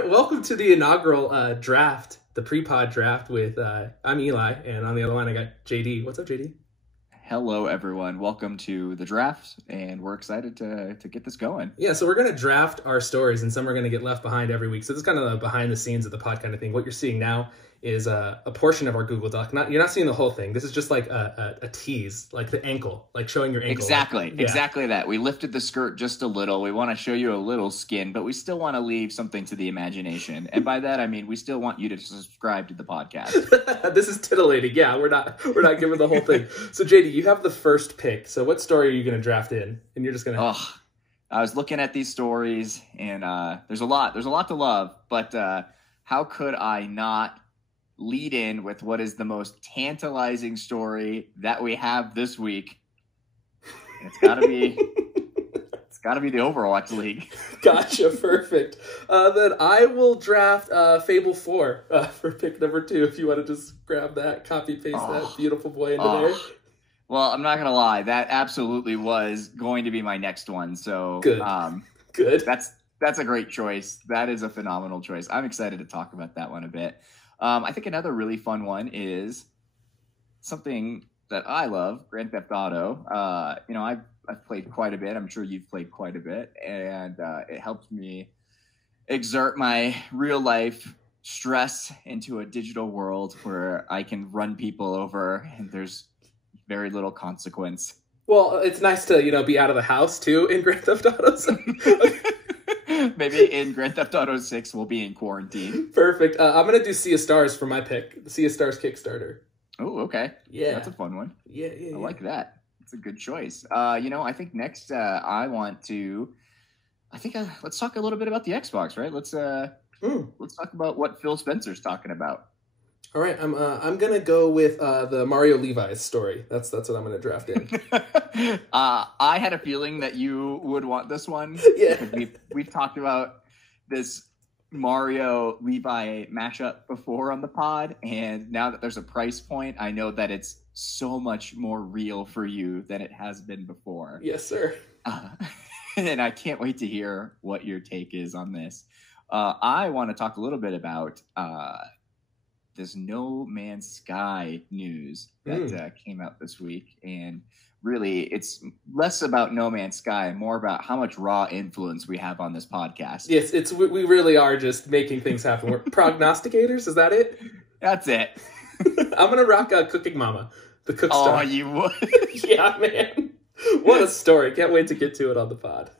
right, welcome to the inaugural draft, the pre-pod draft with, I'm Eli, and on the other line I got JD. What's up, JD? Hello, everyone. Welcome to the draft, and we're excited to get this going. Yeah, so we're going to draft our stories, and some are going to get left behind every week. So this is kind of the behind the scenes of the pod kind of thing. What you're seeing now is a portion of our Google Doc. You're not seeing the whole thing. This is just like a tease, like the ankle, like showing your ankle. Exactly that. We lifted the skirt just a little. We want to show you a little skin, but we still want to leave something to the imagination. And by that, I mean we still want you to subscribe to the podcast. This is titillating. Yeah, we're not giving the whole thing. So JD, you have the first pick. So what story are you going to draft in? And you're just going to... Oh, I was looking at these stories, and there's a lot to love, but how could I not lead in with what is the most tantalizing story that we have this week? And it's gotta be the Overwatch League. Gotcha, perfect. Then I will draft Fable 4 for pick number 2. If you want to just grab that, copy paste that beautiful boy into there. Well, I'm not gonna lie, that absolutely was going to be my next one. So good. Good. That's a great choice. That is a phenomenal choice. I'm excited to talk about that one a bit. I think another really fun one is something that I love, Grand Theft Auto. I've played quite a bit. I'm sure you've played quite a bit, and it helps me exert my real life stress into a digital world where I can run people over and there's very little consequence. Well, it's nice to, be out of the house too in Grand Theft Auto. So. Maybe in Grand Theft Auto 6 we'll be in quarantine. Perfect. I'm going to do Sea of Stars for my pick. The Sea of Stars Kickstarter. Oh, okay. Yeah. That's a fun one. Yeah. I like that. It's a good choice. I think next let's talk a little bit about the Xbox, right? Let's talk about what Phil Spencer's talking about. All right, I'm gonna go with the Mario Levi's story. That's what I'm gonna draft in. I had a feeling that you would want this one. Yeah, we've talked about this Mario Levi mashup before on the pod, and now that there's a price point, I know that it's so much more real for you than it has been before. Yes, sir. And I can't wait to hear what your take is on this. I want to talk a little bit about this No Man's Sky news that came out this week. And really, it's less about No Man's Sky, more about how much raw influence we have on this podcast. Yes, we really are just making things happen. We're prognosticators, is that it? That's it. I'm going to rock Cooking Mama, the cook star. Oh, you would? Yeah, man. What a story. Can't wait to get to it on the pod.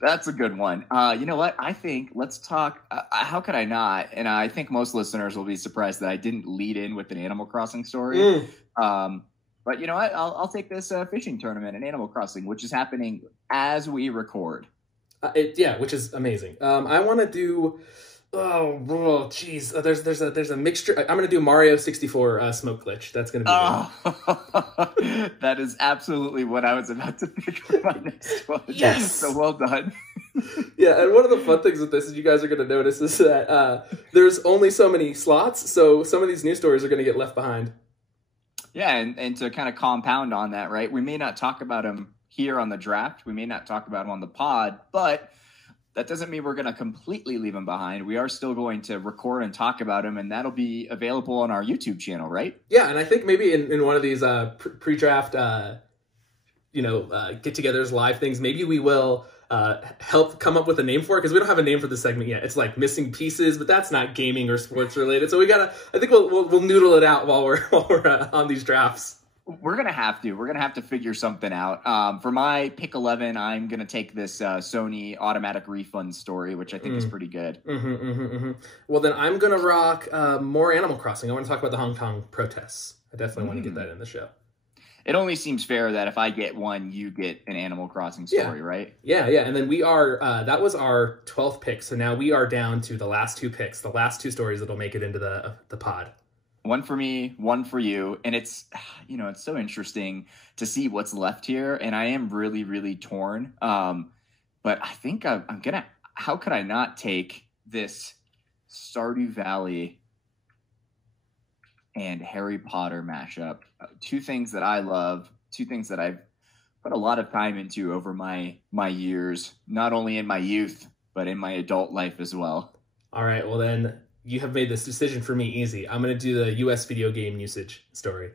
That's a good one. You know what? I think let's talk. How could I not? And I think most listeners will be surprised that I didn't lead in with an Animal Crossing story. But you know what? I'll take this fishing tournament in Animal Crossing, which is happening as we record. Which is amazing. I want to do. Oh, geez. There's a mixture. I'm going to do Mario 64 Smoke Glitch. That's going to be That is absolutely what I was about to pick for my next one. Yes. So well done. Yeah, and one of the fun things with this is you guys are going to notice is that there's only so many slots, so some of these news stories are going to get left behind. Yeah, and to kind of compound on that, right? We may not talk about them here on the draft. We may not talk about them on the pod, but that doesn't mean we're going to completely leave them behind. We are still going to record and talk about them, and that'll be available on our YouTube channel, right? Yeah, and I think maybe in one of these pre-draft, get-togethers, live things, maybe we will help come up with a name for it, because we don't have a name for this segment yet. It's like Missing Pieces, but that's not gaming or sports related. So I think we'll noodle it out while we're on these drafts. We're going to have to figure something out. For my pick 11, I'm going to take this Sony automatic refund story, which I think is pretty good. Well, then I'm going to rock more Animal Crossing. I want to talk about the Hong Kong protests. I definitely want to get that in the show. It only seems fair that if I get one, you get an Animal Crossing story, right? Yeah. And then we are, that was our 12th pick. So now we are down to the last 2 picks, the last 2 stories that'll make it into the pod. One for me, one for you. And it's so interesting to see what's left here. And I am really, really torn. But I think how could I not take this Stardew Valley and Harry Potter mashup? 2 things that I love, 2 things that I've put a lot of time into over my years, not only in my youth, but in my adult life as well. All right, well then you have made this decision for me easy. I'm going to do the U.S. video game usage story.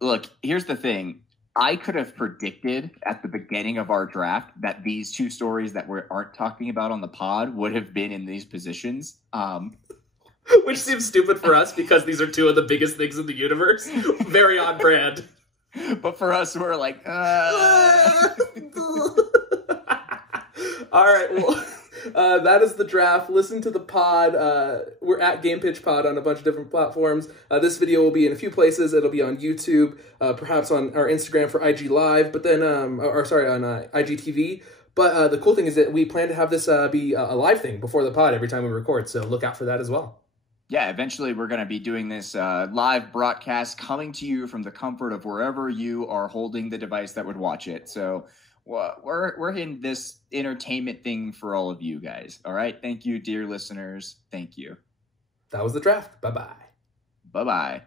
Look, here's the thing. I could have predicted at the beginning of our draft that these two stories that we aren't talking about on the pod would have been in these positions. Which seems stupid for us because these are two of the biggest things in the universe. Very on brand. But for us, we're like, All right, well, that is the draft. Listen to the pod. We're at GamePitch Pod on a bunch of different platforms. This video will be in a few places. It'll be on YouTube, perhaps on our Instagram for IG Live, but then, on IGTV. But the cool thing is that we plan to have this be a live thing before the pod every time we record, so look out for that as well. Yeah, eventually we're going to be doing this live broadcast coming to you from the comfort of wherever you are holding the device that would watch it. So we're in this entertainment thing for all of you guys. All right. Thank you, dear listeners. Thank you. That was the draft. Bye-bye. Bye-bye.